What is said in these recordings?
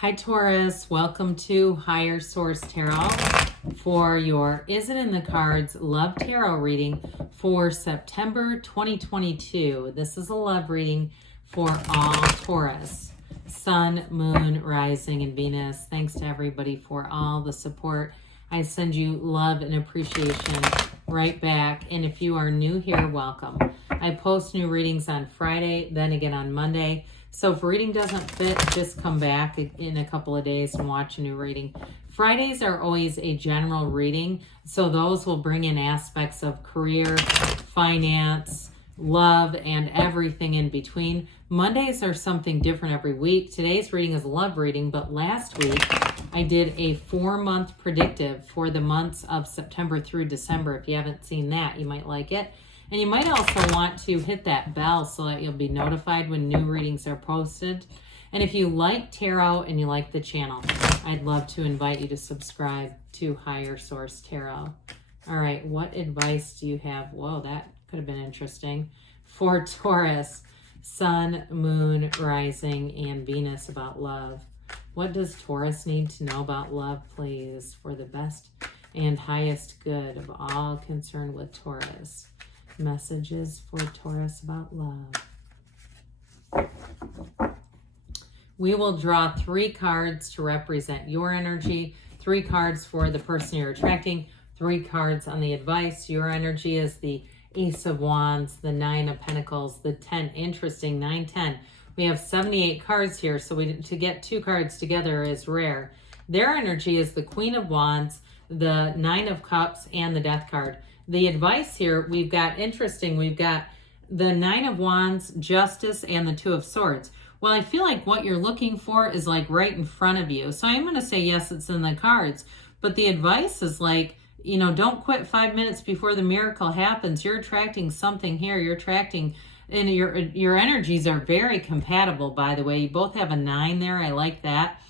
Hi Taurus, welcome to Higher Source Tarot for your Is It in the Cards Love Tarot reading for September 2022. This is a love reading for all Taurus, Sun, Moon, Rising, and Venus. Thanks to everybody for all the support. I send you love and appreciation right back. And if you are new here, welcome. I post new readings on Friday, then again on Monday. So if reading doesn't fit, just come back in a couple of days and watch a new reading. Fridays are always a general reading, so those will bring in aspects of career, finance, love, and everything in between. Mondays are something different every week. Today's reading is a love reading, but last week I did a 4-month predictive for the months of September through December. If you haven't seen that, you might like it. And you might also want to hit that bell so that you'll be notified when new readings are posted. And if you like tarot and you like the channel, I'd love to invite you to subscribe to Higher Source Tarot. All right, what advice do you have? Whoa, that could have been interesting. For Taurus, Sun, Moon, Rising, and Venus about love. What does Taurus need to know about love, please, for the best and highest good of all concerned with Taurus? Messages for Taurus about love. We will draw 3 cards to represent your energy, 3 cards for the person you're attracting, 3 cards on the advice. Your energy is the Ace of Wands, the 9 of Pentacles, the 10. Interesting, 9, 10. We have 78 cards here, so to get 2 cards together is rare. Their energy is the Queen of Wands, the 9 of Cups, and the Death card. The advice here, we've got the 9 of Wands, Justice, and the 2 of Swords. Well, I feel like what you're looking for is like right in front of you. So I'm going to say, yes, it's in the cards. But the advice is like, you know, don't quit 5 minutes before the miracle happens. You're attracting something here. You're attracting, and your energies are very compatible, by the way. You both have a 9 there. I like that.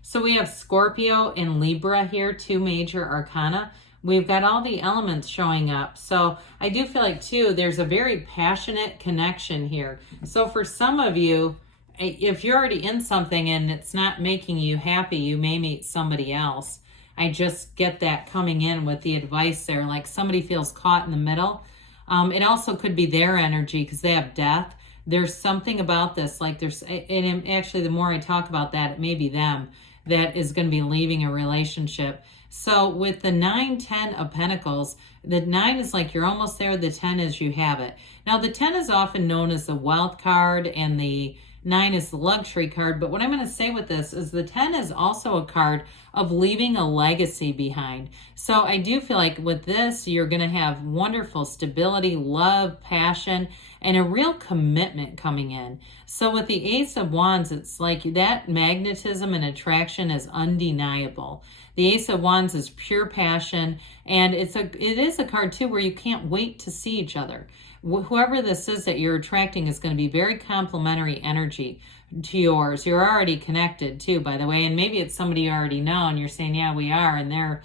So we have Scorpio and Libra here, 2 major arcana. We've got all the elements showing up. So I do feel like, too, there's a very passionate connection here. So for some of you, if you're already in something and it's not making you happy, you may meet somebody else. I just get that coming in with the advice there, like somebody feels caught in the middle. It also could be their energy because they have death. There's something about this, like and actually the more I talk about that, it may be them that is going to be leaving a relationship. So with the 9, 10 of Pentacles, the 9 is like you're almost there, the 10 is you have it. Now the 10 is often known as the wealth card and the 9 is the luxury card. But what I'm going to say with this is the 10 is also a card of leaving a legacy behind. So I do feel like with this, you're going to have wonderful stability, love, passion, and a real commitment coming in. So with the Ace of Wands, it's like that magnetism and attraction is undeniable. The Ace of Wands is pure passion, and it is a card too where you can't wait to see each other. Whoever this is that you're attracting is going to be very complementary energy to yours. You're already connected too, by the way, and maybe it's somebody you already know and you're saying, yeah, we are, and they're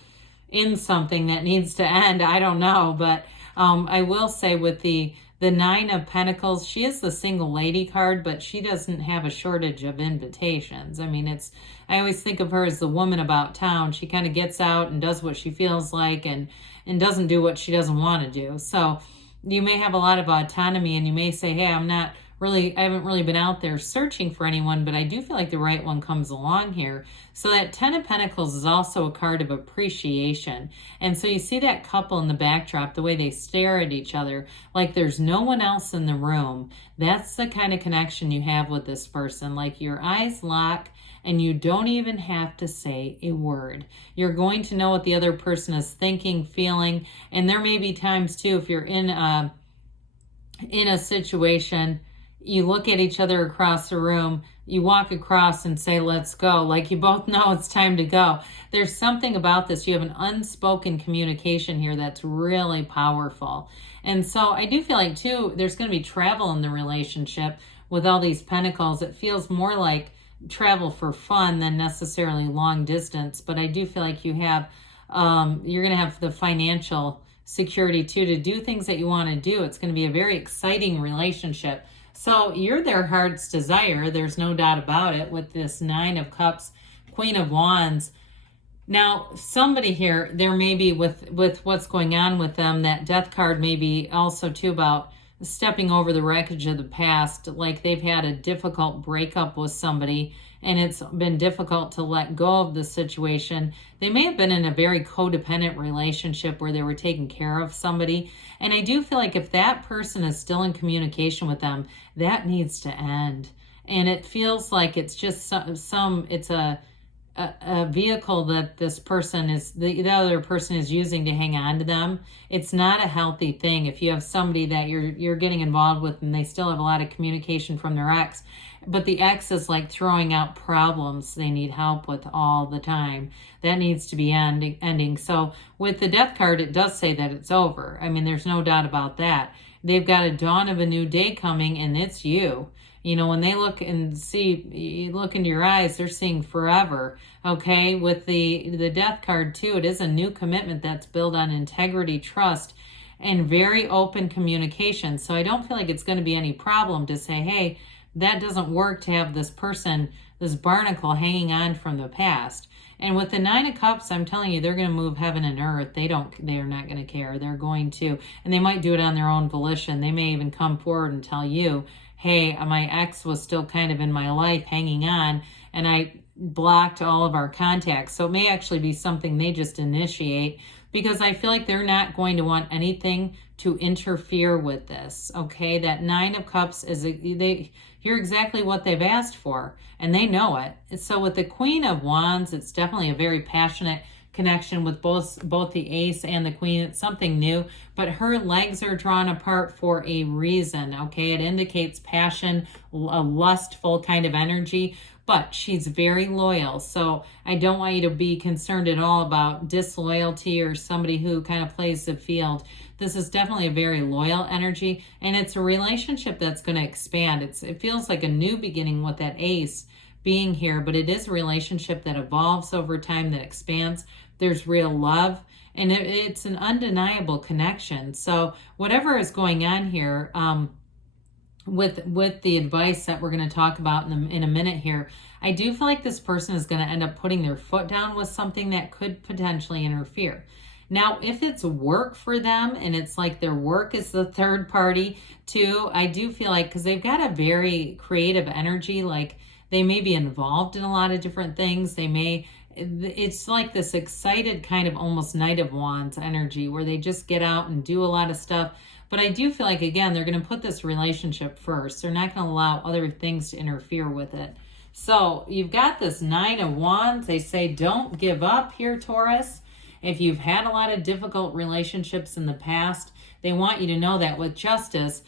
in something that needs to end. I don't know, but I will say with the 9 of Pentacles, she is the single lady card, but she doesn't have a shortage of invitations. I mean, I always think of her as the woman about town. She kind of gets out and does what she feels like and doesn't do what she doesn't want to do. So you may have a lot of autonomy and you may say, hey, I haven't really been out there searching for anyone, but I do feel like the right one comes along here. So that 10 of Pentacles is also a card of appreciation. And so you see that couple in the backdrop, the way they stare at each other, like there's no one else in the room. That's the kind of connection you have with this person. Like your eyes lock and you don't even have to say a word. You're going to know what the other person is thinking, feeling. And there may be times too, if you're in a situation, you look at each other across the room, you walk across and say, let's go. Like you both know it's time to go. There's something about this. You have an unspoken communication here that's really powerful. And so I do feel like too, there's going to be travel in the relationship with all these pentacles. It feels more like travel for fun than necessarily long distance. But I do feel like you have, you're going to have the financial security too to do things that you want to do. It's going to be a very exciting relationship. So you're their heart's desire. There's no doubt about it with this Nine of Cups, Queen of Wands. Now, somebody here, there may be with what's going on with them, that Death card may be also too about stepping over the wreckage of the past. Like they've had a difficult breakup with somebody and it's been difficult to let go of the situation. They may have been in a very codependent relationship where they were taking care of somebody. And I do feel like if that person is still in communication with them, that needs to end. And it feels like it's just it's a vehicle that this person is, the other person is using to hang on to them. It's not a healthy thing. If you have somebody that you're getting involved with and they still have a lot of communication from their ex, but the ex is like throwing out problems they need help with all the time, that needs to be ending. So with the Death card, it does say that it's over. I mean, there's no doubt about that. They've got a dawn of a new day coming, and it's you. You know, when they look and see, you look into your eyes, they're seeing forever. Okay, with the Death card too, it is a new commitment that's built on integrity, trust, and very open communication. So I don't feel like it's going to be any problem to say, hey, that doesn't work to have this person, this barnacle hanging on from the past. And with the Nine of Cups, I'm telling you, they're going to move heaven and earth. They're not going to care. They're going to, and they might do it on their own volition. They may even come forward and tell you, hey, my ex was still kind of in my life hanging on, and I blocked all of our contacts. So it may actually be something they just initiate, because I feel like they're not going to want anything to interfere with this. Okay, that Nine of Cups is you're exactly what they've asked for, and they know it. So with the Queen of Wands, it's definitely a very passionate connection with both the Ace and the Queen. It's something new, but her legs are drawn apart for a reason. Okay, it indicates passion, a lustful kind of energy, but she's very loyal. So I don't want you to be concerned at all about disloyalty or somebody who kind of plays the field. This is definitely a very loyal energy, and it's a relationship that's going to expand. It feels like a new beginning with that Ace being here, but it is a relationship that evolves over time, that expands. There's real love, and it's an undeniable connection. So whatever is going on here, with the advice that we're going to talk about in a minute here, I do feel like this person is going to end up putting their foot down with something that could potentially interfere. Now, if it's work for them and it's like their work is the third party too, I do feel like, because they've got a very creative energy, like they may be involved in a lot of different things. It's like this excited kind of almost Knight of Wands energy where they just get out and do a lot of stuff. But I do feel like, again, they're going to put this relationship first. They're not going to allow other things to interfere with it. So you've got this Nine of Wands. They say don't give up here, Taurus. If you've had a lot of difficult relationships in the past, they want you to know that with justice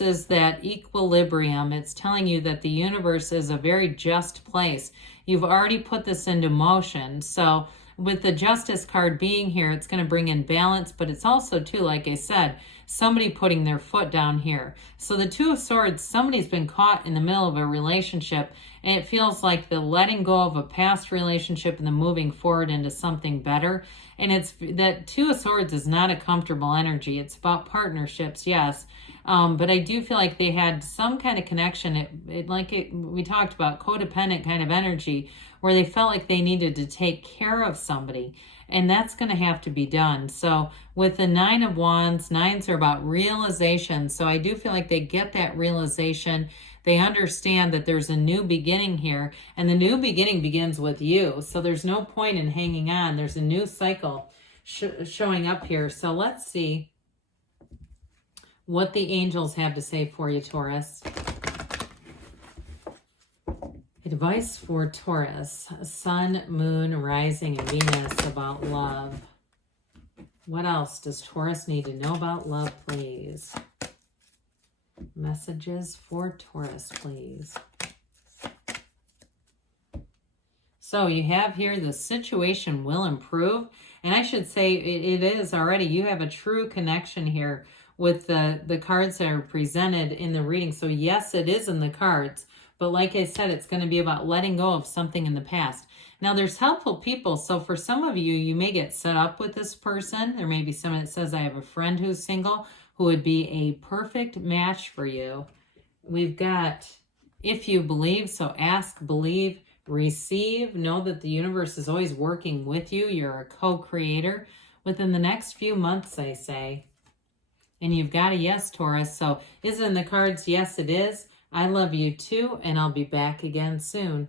is that equilibrium. It's telling you that the universe is a very just place. You've already put this into motion. So with the Justice card being here, it's going to bring in balance, but it's also too, like I said, somebody putting their foot down here. So the Two of Swords, somebody's been caught in the middle of a relationship, and it feels like the letting go of a past relationship and the moving forward into something better. And it's that Two of Swords is not a comfortable energy. It's about partnerships, yes. But I do feel like they had some kind of connection. We talked about codependent kind of energy where they felt like they needed to take care of somebody. And that's going to have to be done. So with the Nine of Wands, nines are about realization. So I do feel like they get that realization. They understand that there's a new beginning here, and the new beginning begins with you. So there's no point in hanging on. There's a new cycle showing up here. So let's see what the angels have to say for you, Taurus. Advice for Taurus, Sun, Moon, Rising, and Venus about love. What else does Taurus need to know about love, please? Messages for Taurus, please. So you have here the situation will improve. And I should say it is already. You have a true connection here with the cards that are presented in the reading. So yes, it is in the cards. But like I said, it's going to be about letting go of something in the past. Now, there's helpful people. So for some of you, you may get set up with this person. There may be someone that says, I have a friend who's single who would be a perfect match for you. we've got if you believe, so ask, believe, receive. Know that the universe is always working with you. You're a co-creator within the next few months, I say. And you've got a yes, Taurus. So is it in the cards? Yes, it is. I love you too, and I'll be back again soon.